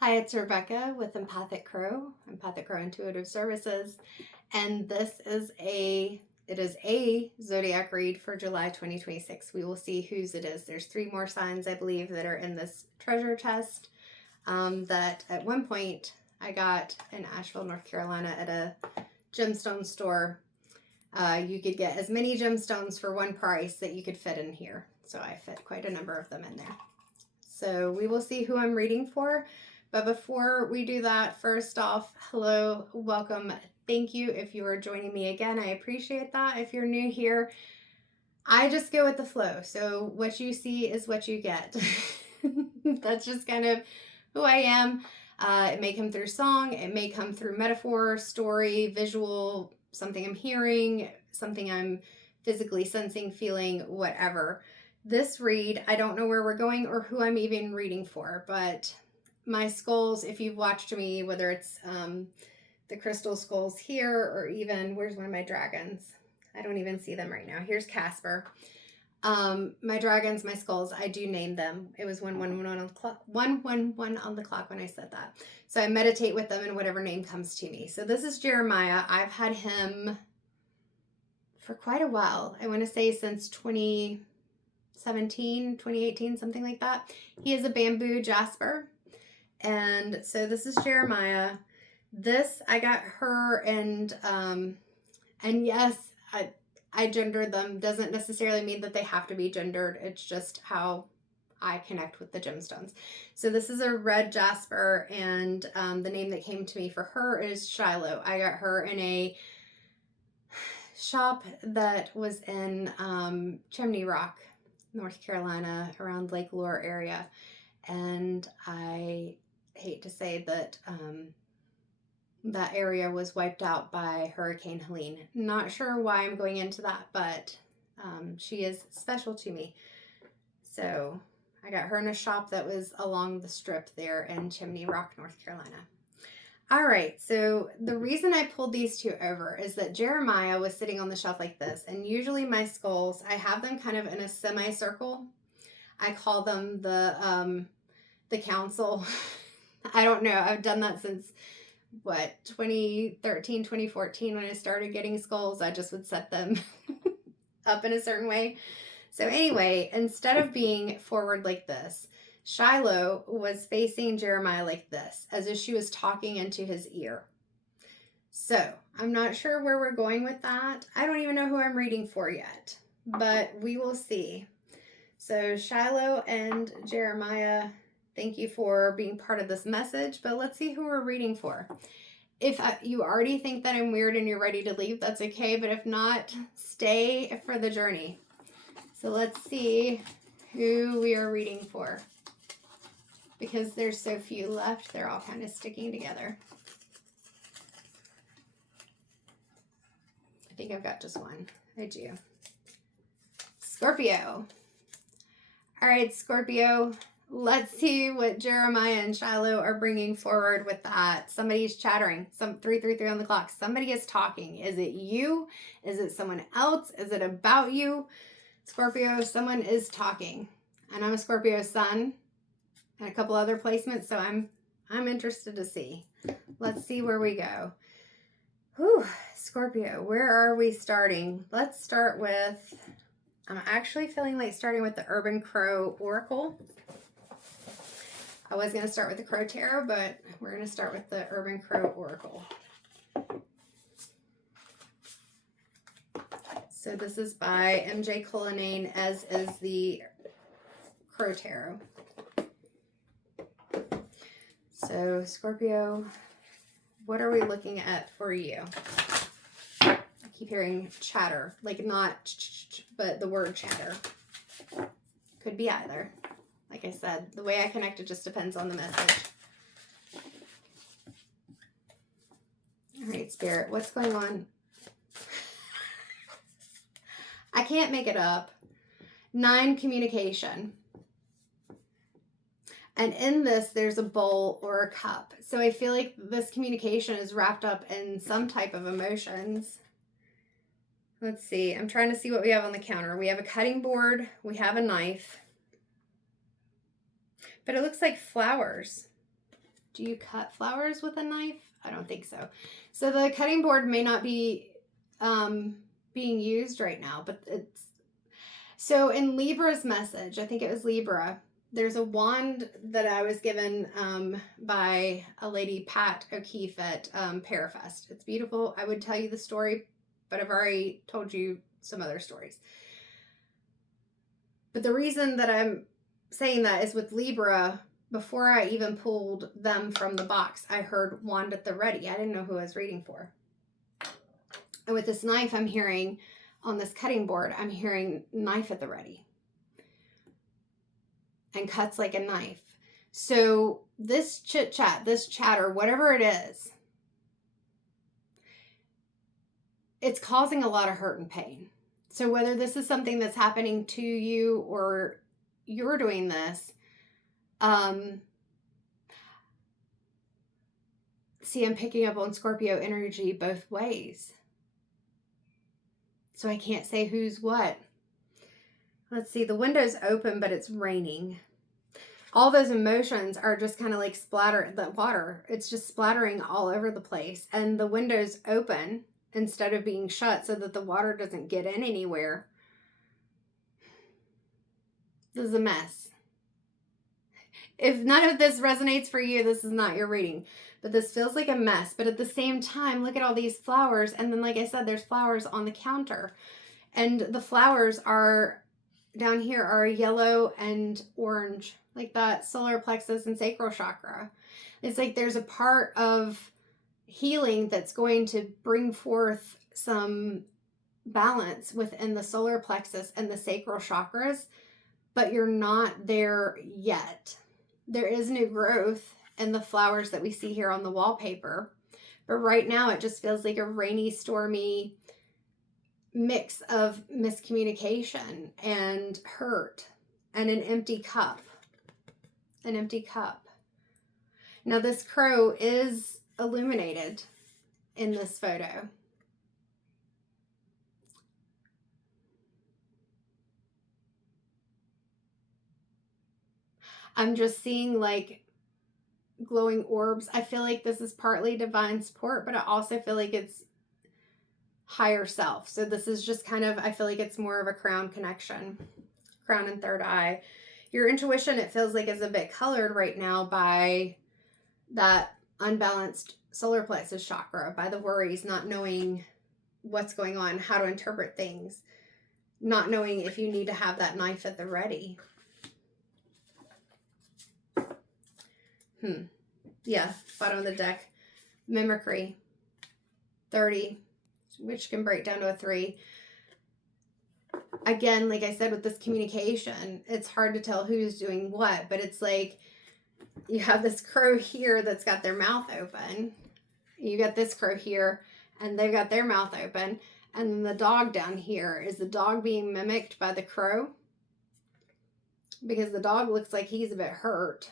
Hi, it's Rebecca with Empathic Crow Intuitive Services, and it is a Zodiac read for July 2026. We will see whose it is. There's 3 more signs, I believe, that are in this treasure chest that at one point I got in Asheville, North Carolina at a gemstone store. You could get as many gemstones for one price that you could fit in here. So I fit quite a number of them in there. So we will see who I'm reading for. But before we do that, first off, hello, welcome, thank you if you are joining me again. I appreciate that. If you're new here, I just go with the flow. So what you see is what you get. That's just kind of who I am. It may come through song, it may come through metaphor, story, visual, something I'm hearing, something I'm physically sensing, feeling, whatever. This read, I don't know where we're going or who I'm even reading for, but my skulls, if you've watched me, whether it's the crystal skulls here or even, where's one of my dragons? I don't even see them right now. Here's Casper. My dragons, my skulls, I do name them. It was 111 on the clock, 111 on the clock when I said that. So I meditate with them and whatever name comes to me. So this is Jeremiah. I've had him for quite a while. I want to say since 2017, 2018, something like that. He is a bamboo jasper. And so this is Jeremiah. This, I got her, and yes, I gendered them. Doesn't necessarily mean that they have to be gendered. It's just how I connect with the gemstones. So this is a red jasper, and the name that came to me for her is Shiloh. I got her in a shop that was in Chimney Rock, North Carolina, around Lake Lure area. And I hate to say that that area was wiped out by Hurricane Helene. Not sure why I'm going into that, but she is special to me. So I got her in a shop that was along the strip there in Chimney Rock, North Carolina. All right, so the reason I pulled these two over is that Jeremiah was sitting on the shelf like this, and usually my skulls, I have them kind of in a semicircle. I call them the council. I don't know. I've done that since, 2013, 2014, when I started getting skulls. I just would set them up in a certain way. So anyway, instead of being forward like this, Shiloh was facing Jeremiah like this, as if she was talking into his ear. So I'm not sure where we're going with that. I don't even know who I'm reading for yet, but we will see. So Shiloh and Jeremiah, thank you for being part of this message, but let's see who we're reading for. If you already think that I'm weird and you're ready to leave, that's okay, but if not, stay for the journey. So let's see who we are reading for. Because there's so few left, they're all kind of sticking together. I think I've got just one. I do. Scorpio. All right, Scorpio, let's see what Jeremiah and Shiloh are bringing forward with that. Somebody's chattering. 333 on the clock. Somebody is talking. Is it you? Is it someone else? Is it about you? Scorpio, someone is talking. And I'm a Scorpio sun and a couple other placements, so I'm interested to see. Let's see where we go. Whew, Scorpio, where are we starting? Let's start with, I'm actually feeling like starting with the Urban Crow Oracle. I was going to start with the Crow Tarot, but we're going to start with the Urban Crow Oracle. So this is by MJ Cullinane, as is the Crow Tarot. So Scorpio, what are we looking at for you? I keep hearing chatter, like not but the word chatter. Could be either. Like I said, the way I connect it just depends on the message. All right, Spirit, what's going on? I can't make it up. 9, communication. And in this, there's a bowl or a cup. So I feel like this communication is wrapped up in some type of emotions. Let's see. I'm trying to see what we have on the counter. We have a cutting board. We have a knife. But it looks like flowers. Do you cut flowers with a knife? I don't think so. So the cutting board may not be being used right now, but it's... So in Libra's message, I think it was Libra, there's a wand that I was given by a lady, Pat O'Keefe at Parafest. It's beautiful. I would tell you the story, but I've already told you some other stories. But the reason that I'm saying that is with Libra, before I even pulled them from the box, I heard wand at the ready. I didn't know who I was reading for. And with this knife, I'm hearing on this cutting board, I'm hearing knife at the ready. And cuts like a knife. So this chit chat, this chatter, whatever it is, it's causing a lot of hurt and pain. So whether this is something that's happening to you or you're doing this, see, I'm picking up on Scorpio energy both ways. So I can't say who's what. Let's see, the window's open, but it's raining. All those emotions are just kind of like splatter, the water. It's just splattering all over the place. And the window's open instead of being shut so that the water doesn't get in anywhere. This is a mess. If none of this resonates for you, this is not your reading. But this feels like a mess. But at the same time, look at all these flowers. And then, like I said, there's flowers on the counter. And the flowers are down here are yellow and orange, like that solar plexus and sacral chakra. It's like there's a part of healing that's going to bring forth some balance within the solar plexus and the sacral chakras, but you're not there yet. There is new growth in the flowers that we see here on the wallpaper, but right now it just feels like a rainy, stormy mix of miscommunication and hurt and an empty cup. An empty cup. Now this crow is illuminated in this photo. I'm just seeing like glowing orbs. I feel like this is partly divine support, but I also feel like it's higher self. So this is just kind of, I feel like it's more of a crown connection, crown and third eye. Your intuition, it feels like, is a bit colored right now by that unbalanced solar plexus chakra, by the worries, not knowing what's going on, how to interpret things, not knowing if you need to have that knife at the ready. Yeah, bottom of the deck, mimicry, 30, which can break down to a 3. Again, like I said, with this communication, it's hard to tell who's doing what, but it's like you have this crow here that's got their mouth open. You got this crow here, and they've got their mouth open. And then the dog down here, is the dog being mimicked by the crow? Because the dog looks like he's a bit hurt.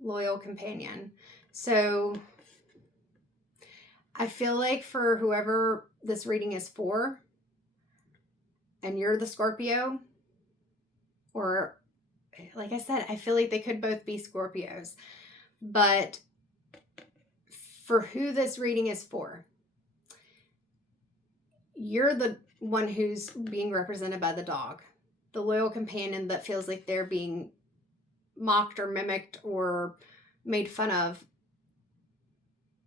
Loyal companion. So I feel like for whoever this reading is for, and you're the Scorpio, or like I said, I feel like they could both be Scorpios, but for who this reading is for, you're the one who's being represented by the dog, the loyal companion that feels like they're being mocked or mimicked or made fun of.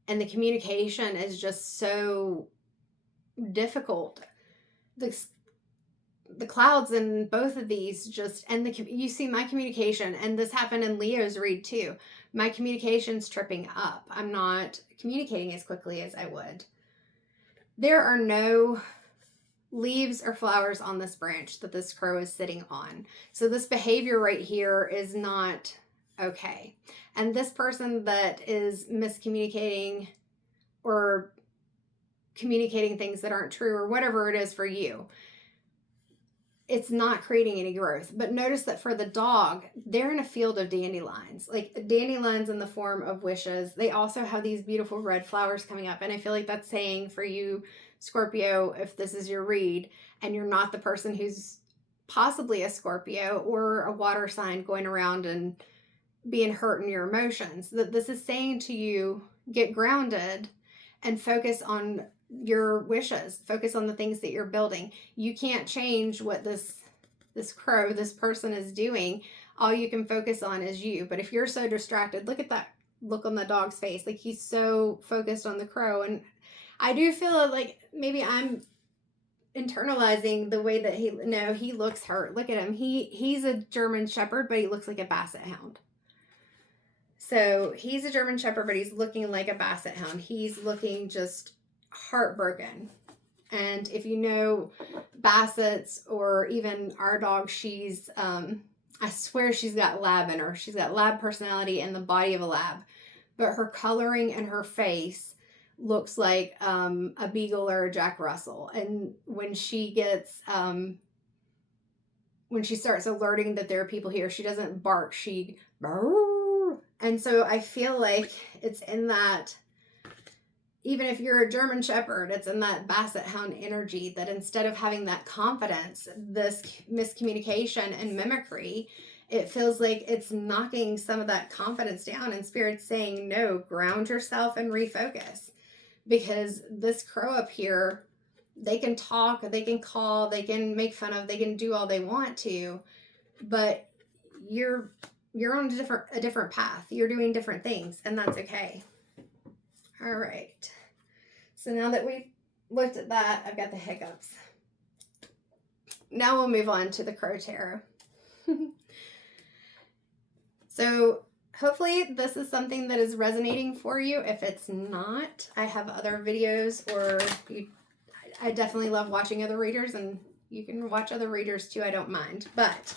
And the communication is just so difficult. The clouds in both of these just, and you see my communication, and this happened in Leo's read too. My communication's tripping up. I'm not communicating as quickly as I would. There are no leaves or flowers on this branch that this crow is sitting on. So this behavior right here is not okay. And this person that is miscommunicating or communicating things that aren't true or whatever it is for you, it's not creating any growth. But notice that for the dog, they're in a field of dandelions, like dandelions in the form of wishes. They also have these beautiful red flowers coming up. And I feel like that's saying for you, Scorpio, if this is your read and you're not the person who's possibly a Scorpio or a water sign going around and being hurt in your emotions. That this is saying to you, get grounded and focus on your wishes. Focus on the things that you're building. You can't change what this crow, this person is doing. All you can focus on is you. But if you're so distracted, look at that look on the dog's face. Like, he's so focused on the crow. And I do feel like maybe I'm internalizing the way that he looks hurt. Look at him. He's a German Shepherd, but he looks like a Basset Hound. So he's a German Shepherd, but he's looking like a Basset Hound. He's looking just heartbroken. And if you know Bassets, or even our dog, she's, I swear she's got lab in her. She's got lab personality and the body of a lab. But her coloring and her face looks like a Beagle or a Jack Russell. And when she gets, when she starts alerting that there are people here, she doesn't bark, she brrr. And so I feel like it's in that, even if you're a German Shepherd, it's in that Basset Hound energy, that instead of having that confidence, this miscommunication and mimicry, it feels like it's knocking some of that confidence down, and Spirit's saying, no, ground yourself and refocus. Because this crow up here, they can talk, they can call, they can make fun of, they can do all they want to, but you're on a different path. You're doing different things, and that's okay. All right. So now that we've looked at that, I've got the hiccups. Now we'll move on to the Crow Tarot. So hopefully this is something that is resonating for you. If it's not, I have other videos, or I definitely love watching other readers, and you can watch other readers too. I don't mind. But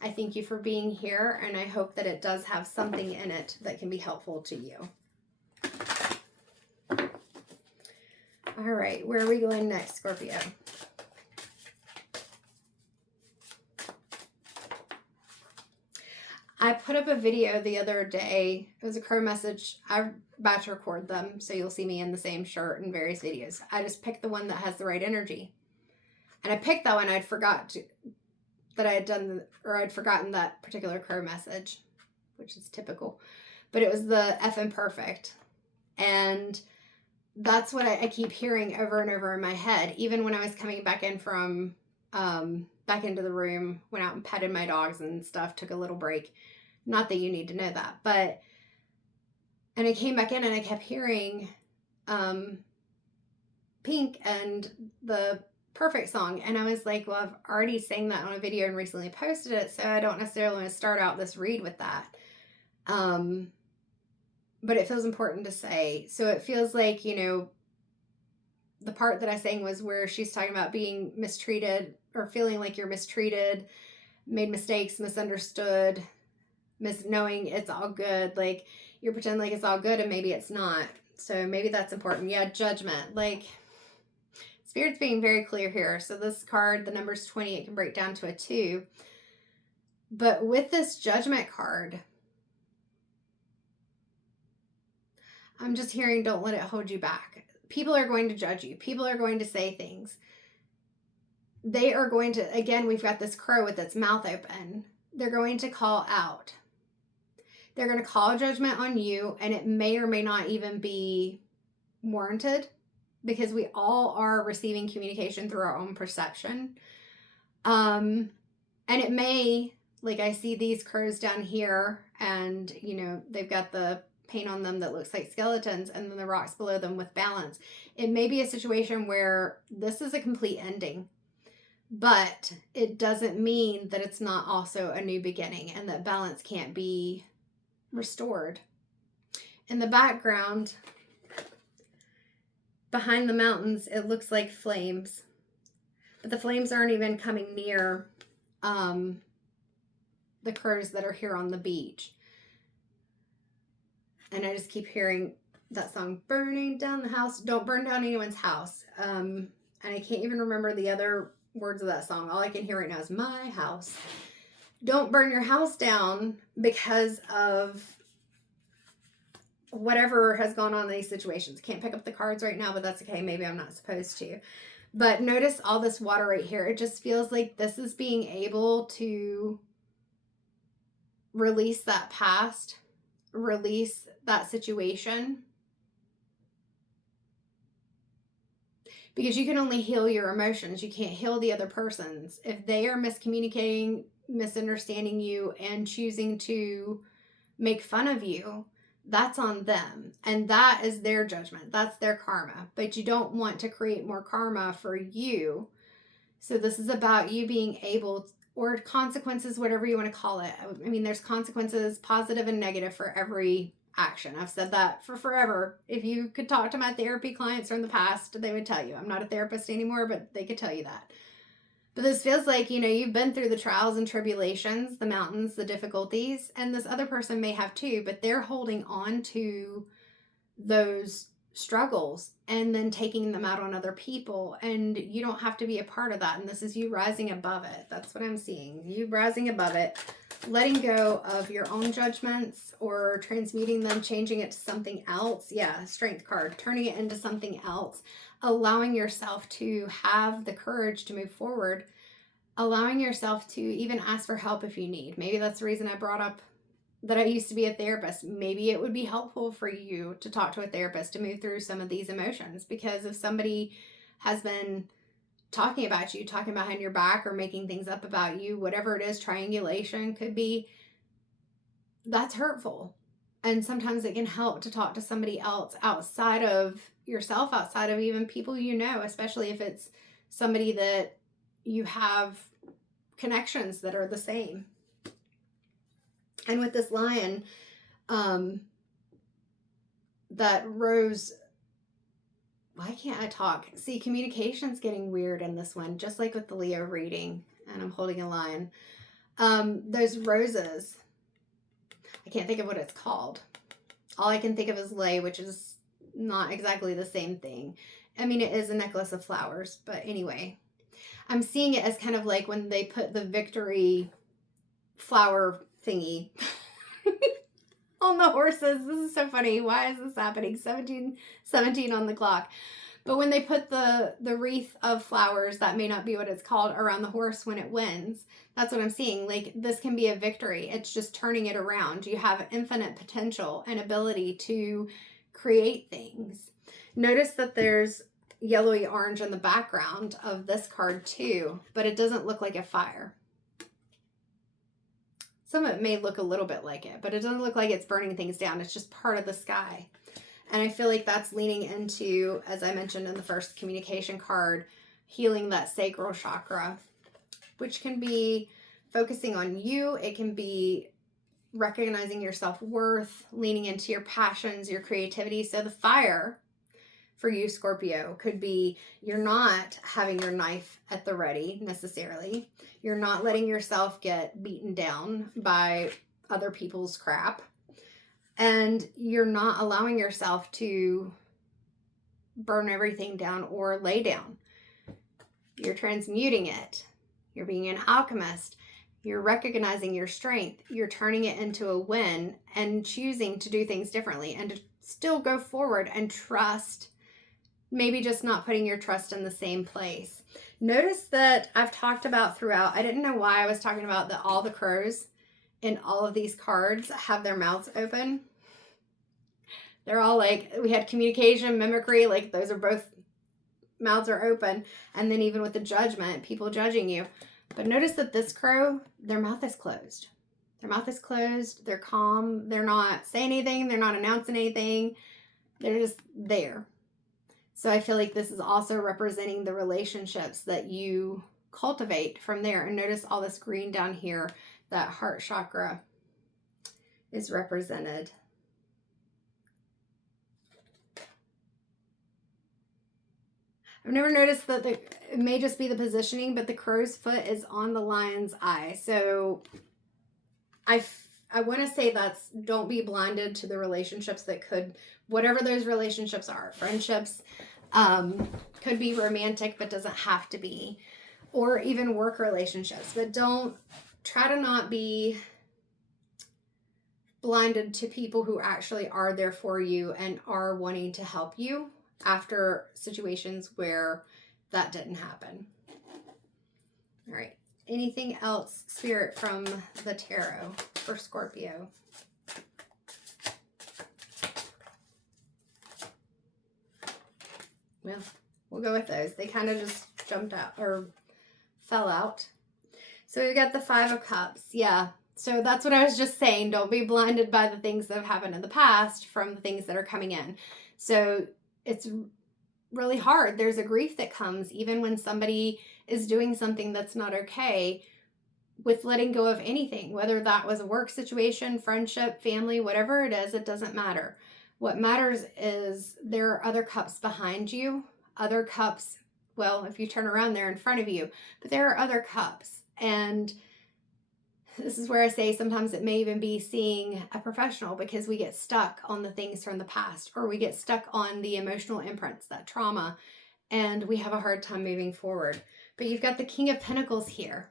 I thank you for being here, and I hope that it does have something in it that can be helpful to you. All right, where are we going next, Scorpio? I put up a video the other day. It was a crow message. I batch record them, so you'll see me in the same shirt in various videos. I just picked the one that has the right energy. And I picked that one. I'd forgotten that particular crow message, which is typical. But it was the F imperfect. And that's what I keep hearing over and over in my head. Even when I was coming back in from, back into the room, went out and petted my dogs and stuff, took a little break. Not that you need to know that, but, and I came back in and I kept hearing Pink and the Perfect song. And I was like, well, I've already sang that on a video and recently posted it, so I don't necessarily want to start out this read with that. But it feels important to say. So it feels like, the part that I sang was where she's talking about being mistreated, or feeling like you're mistreated, made mistakes, misunderstood, knowing it's all good. Like, you're pretending like it's all good and maybe it's not. So maybe that's important. Yeah, judgment. Like, Spirit's being very clear here. So this card, the number's 20, it can break down to a 2. But with this judgment card, I'm just hearing, don't let it hold you back. People are going to judge you. People are going to say things. They are going to, again, we've got this crow with its mouth open. They're going to call out. They're going to call judgment on you, and it may or may not even be warranted, because we all are receiving communication through our own perception. And it may, like, I see these crows down here, and, they've got the paint on them that looks like skeletons, and then the rocks below them with balance. It may be a situation where this is a complete ending, but it doesn't mean that it's not also a new beginning, and that balance can't be restored. In the background, behind the mountains, it looks like flames, but the flames aren't even coming near the crows that are here on the beach. And I just keep hearing that song, burning down the house. Don't burn down anyone's house. And I can't even remember the other words of that song. All I can hear right now is my house. Don't burn your house down because of whatever has gone on in these situations. Can't pick up the cards right now, but that's okay. Maybe I'm not supposed to. But notice all this water right here. It just feels like this is being able to release that past, release that situation, because you can only heal your emotions. You can't heal the other person's. If they are miscommunicating, misunderstanding you, and choosing to make fun of you, that's on them. And that is their judgment. That's their karma. But you don't want to create more karma for you. So this is about you being able, or consequences, whatever you want to call it. I mean, there's consequences, positive and negative, for every action. I've said that for forever. If you could talk to my therapy clients from the past, they would tell you. I'm not a therapist anymore, but they could tell you that. But this feels like, you know, you've been through the trials and tribulations, the mountains, the difficulties, and this other person may have too, but they're holding on to those struggles and then taking them out on other people, and you don't have to be a part of that. And this is you rising above it. That's what I'm seeing. You rising above it, letting go of your own judgments or transmuting them, changing it to something else. Yeah, Strength card, turning it into something else, allowing yourself to have the courage to move forward, allowing yourself to even ask for help if you need. Maybe that's the reason I brought up that I used to be a therapist. Maybe it would be helpful for you to talk to a therapist to move through some of these emotions, because if somebody has been talking about you, talking behind your back, or making things up about you, whatever it is, triangulation could be, that's hurtful. And sometimes it can help to talk to somebody else outside of yourself, outside of even people you know, especially if it's somebody that you have connections that are the same. And with this lion, that rose, why can't I talk? See, communication's getting weird in this one, just like with the Leo reading, and I'm holding a lion. Those roses, I can't think of what it's called. All I can think of is lei, which is not exactly the same thing. I mean, it is a necklace of flowers, but anyway, I'm seeing it as kind of like when they put the victory flower thingy on the horses. This is so funny. Why is this happening? 17 on the clock. But when they put the wreath of flowers, that may not be what it's called, around the horse when it wins. That's what I'm seeing. Like, this can be a victory. It's just turning it around. You have infinite potential and ability to create things. Notice that there's yellowy orange in the background of this card too, but it doesn't look like a fire. Some of it may look a little bit like it, but it doesn't look like it's burning things down. It's just part of the sky. And I feel like that's leaning into, as I mentioned in the first communication card, healing that sacral chakra, which can be focusing on you. It can be recognizing your self-worth, leaning into your passions, your creativity. So the fire for you, Scorpio, could be you're not having your knife at the ready necessarily. You're not letting yourself get beaten down by other people's crap. And you're not allowing yourself to burn everything down or lay down. You're transmuting it. You're being an alchemist. You're recognizing your strength. You're turning it into a win and choosing to do things differently and to still go forward and trust. Maybe just not putting your trust in the same place. Notice that I've talked about throughout, I didn't know why I was talking about that all the crows in all of these cards have their mouths open. They're all like, we had communication, mimicry, like those are both, mouths are open. And then even with the judgment, people judging you. But notice that this crow, their mouth is closed. Their mouth is closed. They're calm. They're not saying anything. They're not announcing anything. They're just there. So I feel like this is also representing the relationships that you cultivate from there. And notice all this green down here, that heart chakra is represented. I've never noticed that it may just be the positioning, but the crow's foot is on the lion's eye. So I want to say that's, don't be blinded to the relationships that could, whatever those relationships are, friendships, could be romantic, but doesn't have to be, or even work relationships. But don't, try to not be blinded to people who actually are there for you and are wanting to help you after situations where that didn't happen. All right. Anything else, Spirit, from the tarot? for Scorpio. Well, we'll go with those. They kind of just jumped out or fell out. So we got the 5 of Cups. Yeah. So that's what I was just saying. Don't be blinded by the things that have happened in the past from the things that are coming in. So it's really hard. There's a grief that comes even when somebody is doing something that's not okay, with letting go of anything, whether that was a work situation, friendship, family, whatever it is, it doesn't matter. What matters is there are other cups behind you, other cups, well, if you turn around, they're in front of you, but there are other cups. And this is where I say sometimes it may even be seeing a professional, because we get stuck on the things from the past, or we get stuck on the emotional imprints, that trauma, and we have a hard time moving forward. But you've got the King of Pentacles here.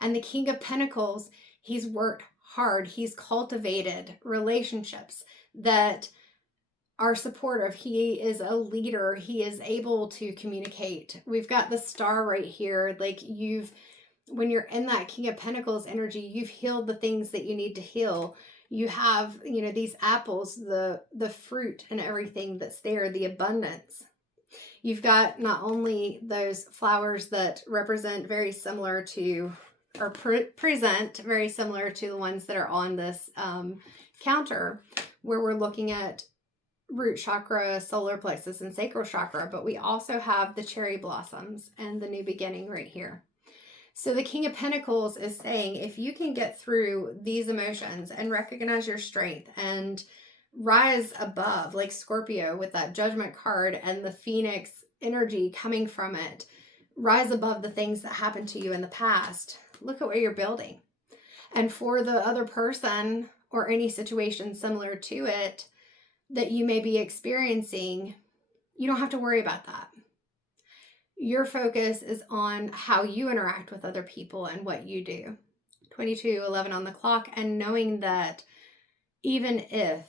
And the King of Pentacles, he's worked hard. He's cultivated relationships that are supportive. He is a leader. He is able to communicate. We've got the Star right here. Like when you're in that King of Pentacles energy, you've healed the things that you need to heal. You have, these apples, the fruit and everything that's there, the abundance. You've got not only those flowers that represent very similar to, or present very similar to the ones that are on this counter, where we're looking at root chakra, solar plexus, and sacral chakra, but we also have the cherry blossoms and the new beginning right here. So the King of Pentacles is saying, if you can get through these emotions and recognize your strength and rise above, like Scorpio with that Judgment card and the Phoenix energy coming from it, rise above the things that happened to you in the past. Look at what you're building. And for the other person or any situation similar to it that you may be experiencing, you don't have to worry about that. Your focus is on how you interact with other people and what you do. 22:11 on the clock, and knowing that even if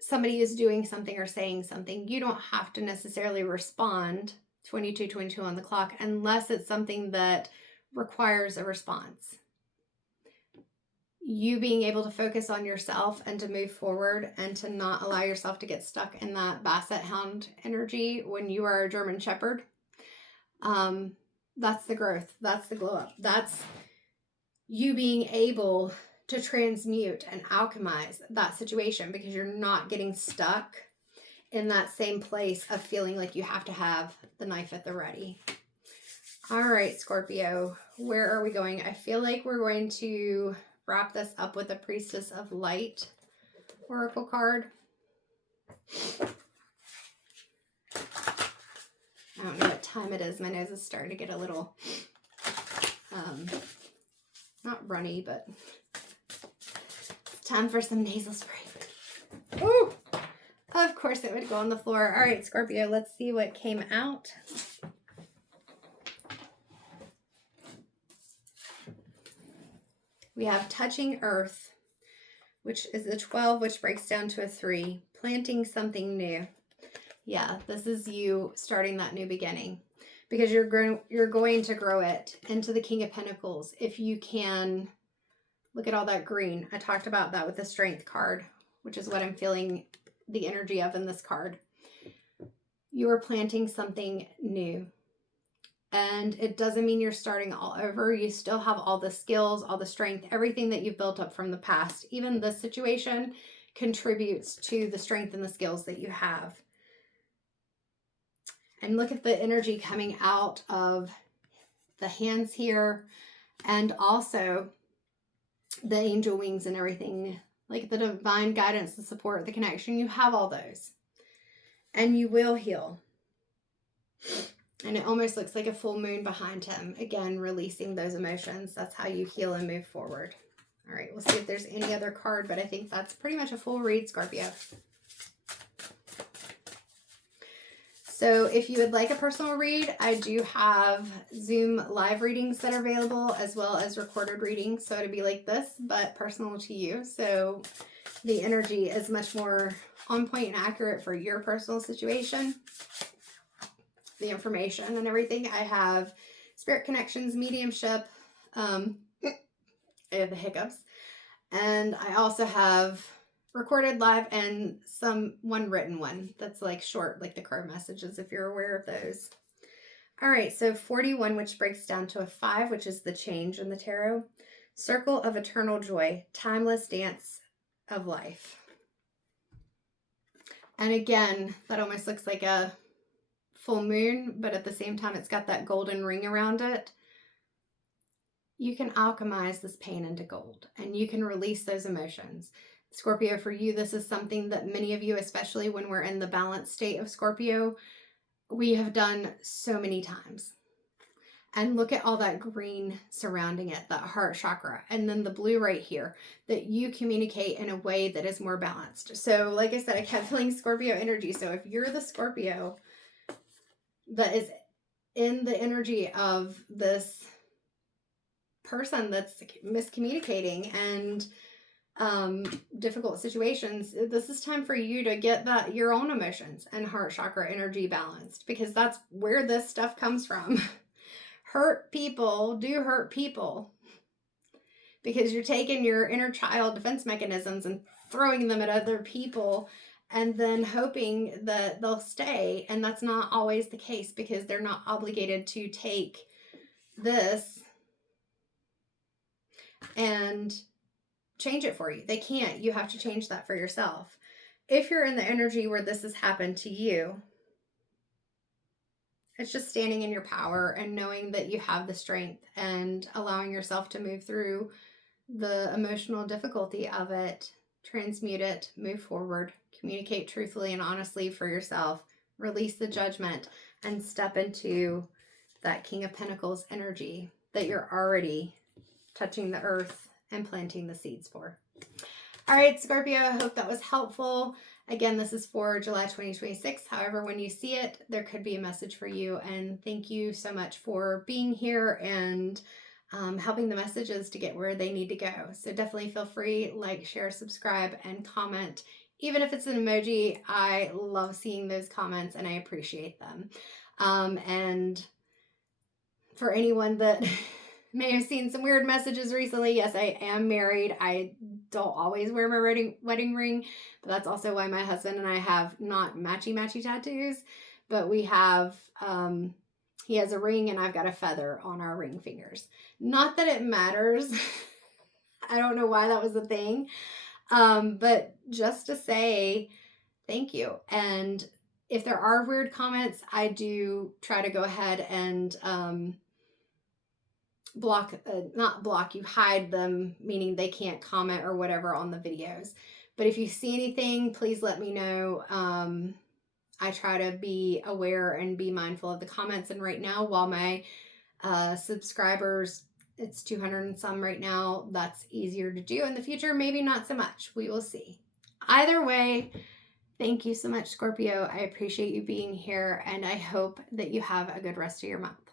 somebody is doing something or saying something, you don't have to necessarily respond 22:22 on the clock unless it's something that requires a response. You being able to focus on yourself and to move forward and to not allow yourself to get stuck in that basset hound energy when you are a German Shepherd. That's the growth. That's the glow up. That's you being able to transmute and alchemize that situation, because you're not getting stuck in that same place of feeling like you have to have the knife at the ready. All right, Scorpio, where are we going? I feel like we're going to wrap this up with a Priestess of Light oracle card. I don't know what time it is. My nose is starting to get a little, not runny, but it's time for some nasal spray. Ooh! Of course it would go on the floor. All right, Scorpio, let's see what came out. We have touching earth, which is the 12, which breaks down to a 3. Planting something new. Yeah, this is you starting that new beginning, because you're going to grow it into the King of Pentacles. If you can look at all that green. I talked about that with the Strength card, which is what I'm feeling the energy of in this card. You are planting something new. And it doesn't mean you're starting all over. You still have all the skills, all the strength, everything that you've built up from the past. Even this situation contributes to the strength and the skills that you have. And look at the energy coming out of the hands here, and also the angel wings and everything, like the divine guidance, the support, the connection. You have all those. And you will heal. And it almost looks like a full moon behind him. Again, releasing those emotions. That's how you heal and move forward. All right, we'll see if there's any other card, but I think that's pretty much a full read, Scorpio. So if you would like a personal read, I do have Zoom live readings that are available, as well as recorded readings. So it'd be like this, but personal to you. So the energy is much more on point and accurate for your personal situation. The information and everything. I have spirit connections, mediumship, I have the hiccups. And I also have recorded live and one written one that's like short, like the crow messages, if you're aware of those. All right, so 41, which breaks down to a 5, which is the change in the tarot. Circle of eternal joy, timeless dance of life. And again, that almost looks like a full moon, but at the same time, it's got that golden ring around it. You can alchemize this pain into gold, and you can release those emotions. Scorpio, for you, this is something that many of you, especially when we're in the balanced state of Scorpio, we have done so many times. And look at all that green surrounding it, that heart chakra, and then the blue right here, that you communicate in a way that is more balanced. So like I said, I kept feeling Scorpio energy. So if you're the Scorpio that is in the energy of this person that's miscommunicating and difficult situations, this is time for you to get your own emotions and heart chakra energy balanced, because that's where this stuff comes from. Hurt people do hurt people because you're taking your inner child defense mechanisms and throwing them at other people and then hoping that they'll stay. And that's not always the case, because they're not obligated to take this and change it for you. They can't. You have to change that for yourself. If you're in the energy where this has happened to you, it's just standing in your power and knowing that you have the strength and allowing yourself to move through the emotional difficulty of it, transmute it, move forward, communicate truthfully and honestly for yourself, release the judgment, and step into that King of Pentacles energy that you're already touching the earth and planting the seeds for. All right, Scorpio, I hope that was helpful. Again, this is for July 2026. However, when you see it, there could be a message for you. And thank you so much for being here and helping the messages to get where they need to go. So definitely feel free, like, share, subscribe, and comment. Even if it's an emoji, I love seeing those comments and I appreciate them. And for anyone that may have seen some weird messages recently, yes, I am married. I don't always wear my wedding ring, but that's also why my husband and I have not matchy tattoos, but we have, he has a ring and I've got a feather on our ring fingers. Not that it matters. I don't know why that was a thing. But just to say thank you. And if there are weird comments, I do try to go ahead and, not block you, hide them, meaning they can't comment or whatever on the videos. But if you see anything, please let me know. I try to be aware and be mindful of the comments. And right now, while my subscribers, it's 200 and some right now, that's easier to do. In the future, maybe not so much. We will see. Either way, thank you so much, Scorpio. I appreciate you being here, and I hope that you have a good rest of your month.